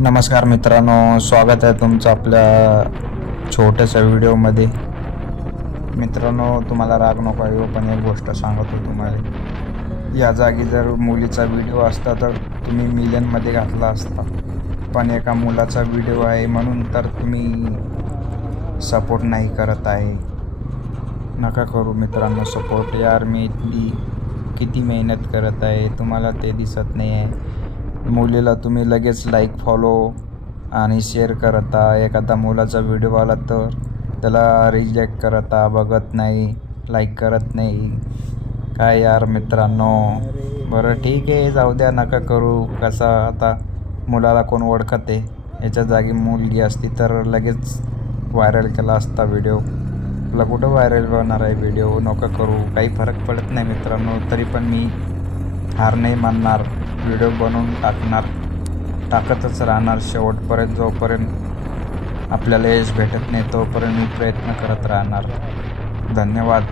नमस्कार मित्रांनो, स्वागत आहे तुमचं आपल्या छोट्याशा व्हिडिओमध्ये. मित्रांनो, तुम्हाला राग नको आहे, पण एक गोष्ट सांगतो तुम्हाला. या जागी जर मुलीचा व्हिडिओ असता तर तुम्ही मिलियनमध्ये घातला असता, पण एका मुलाचा व्हिडिओ आहे म्हणून तर तुम्ही सपोर्ट नाही करत आहे. नका करू मित्रांनो सपोर्ट. यार, मी इतकी किती मेहनत करत आहे, तुम्हाला ते दिसत नाही आहे. मुलीला तुम्ही लगेच लाईक, फॉलो आणि शेअर करता. एखादा मुलाचा व्हिडिओ आला तर त्याला रिजेक्ट करता, बघत नाही, लाईक करत नाही. काय यार मित्रांनो. बरं ठीक आहे, जाऊ द्या, नका करू. कसा आता मुलाला कोण ओळखत आहे? याच्या जागी मुलगी असती तर लगेच व्हायरल केला असता व्हिडिओ. तुला कुठं व्हायरल होणार आहे व्हिडिओ? नका करू, काही फरक पडत नाही मित्रांनो. तरी पण मी हार नाही मानणार, व्हिडिओ बनवून टाकतच राहणार शेवटपर्यंत. जोपर्यंत आपल्याला यश भेटत नाही तोपर्यंत मी प्रयत्न करत राहणार. धन्यवाद.